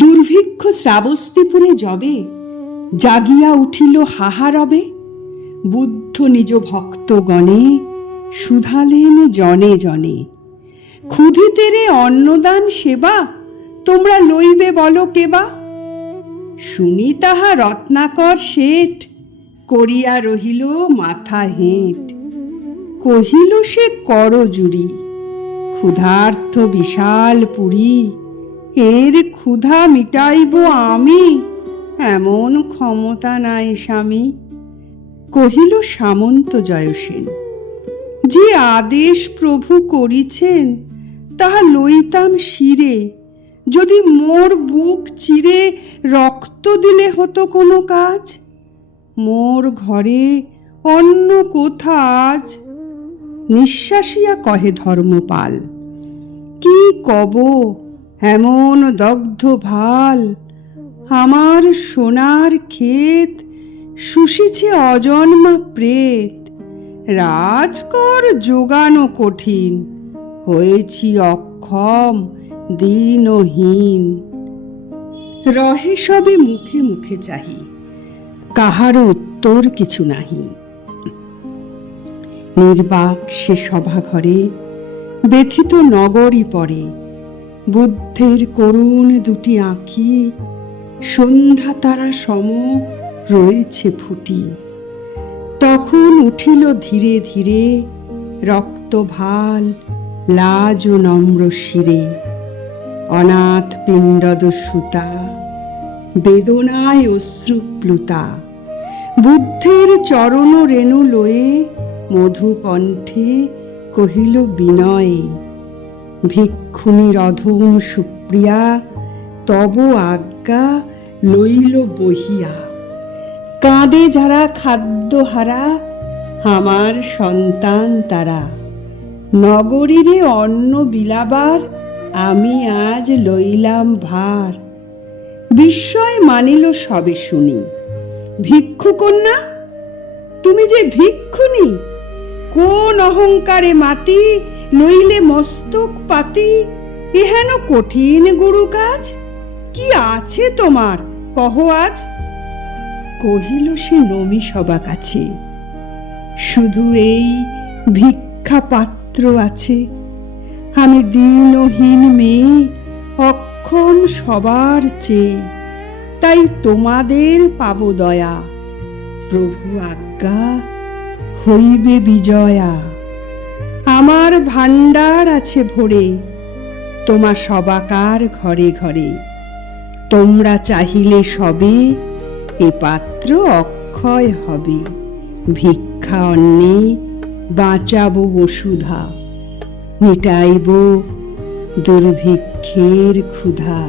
দুর্ভিক্ষ শ্রাবস্তিপুরে যবে জাগিয়া উঠিল হাহারবে, বুদ্ধ নিজ ভক্তগণে শুধালেন জনে জনে। ক্ষুধিতেরে অন্নদান সেবা তোমরা লইবে বলো কেবা? শুনি তাহা রত্নাকর শেঠ করিয়া রহিল মাথা হেঁট। কহিল সে করজুড়ি, ক্ষুধার্থ বিশাল পুরী, এর ক্ষুধা মিটাইব আমি, এমন ক্ষমতা নাই স্বামী। কহিল সামন্ত জয়সেন, যে আদেশ প্রভু করিছেন তাহা লইতাম শিরে। যদি মোর বুক চিরে রক্ত দিলে হতো কোনো কাজ, মোর ঘরে অন্য কোথা আজ? নিঃশ্বাসিয়া কহে ধর্মপাল, কি কব এমন দগ্ধ ভাল, আমার সোনার ক্ষেত শুষিছে অজন্মা প্রেত। রাজকর যোগানো কঠিন, হয়েছি অক্ষম দীনহীন। রহে সবে মুখে মুখে চাহি, কাহারও উত্তর কিছু নাহি। নির্বাক সে সভা ঘরে ব্যথিত নগরী পড়ে, বুদ্ধের করুণ দুটি আঁখি সন্ধ্যা তারা সম রয়েছে ফুটি। তখন উঠিল ধীরে ধীরে রক্তভাল লাজ ও নম্র শিরে। অনাথ পিণ্ডদ সুতা বেদনায় অশ্রুপ্লুতা, বুদ্ধের চরণ রেণু লয়ে মধু কণ্ঠে কহিল বিনয়ে। ভিক্ষুণীর অধম সুপ্রিয়া তব আজ্ঞা লইল বহিয়া। কাঁদে যারা খাদ্যহারা আমার সন্তান তারা, নগরীরে অন্ন বিলাবার আমি আজ লইলাম ভার। বিস্ময় মানিল সবে শুনি, ভিক্ষু কন্যা তুমি যে ভিক্ষুণী? কোন অহংকারে মাতি লইলে মস্তক পাতি এহেন কঠিন গুরু কাজ? কি আছে তোমার কহ আজ? কহিল সে নমি সবা কাছে, শুধু এই ভিক্ষা পাত্র আছে। আমি দীনহীন মেয়ে, অক্ষম সবার চেয়ে, তাই তোমাদের পাব দয়া। প্রভু আজ্ঞা হইবে বিজয়া। আমার ভাণ্ডার আছে ভরে, তোমা সবাকার ঘরে ঘরে। তোমরা চাহিলে সবে এ পাত্র অক্ষয় হবে। ভিক্ষা অন্নে বাঁচাবো বসুধা, মিটাইব দুর্ভিক্ষের ক্ষুধা।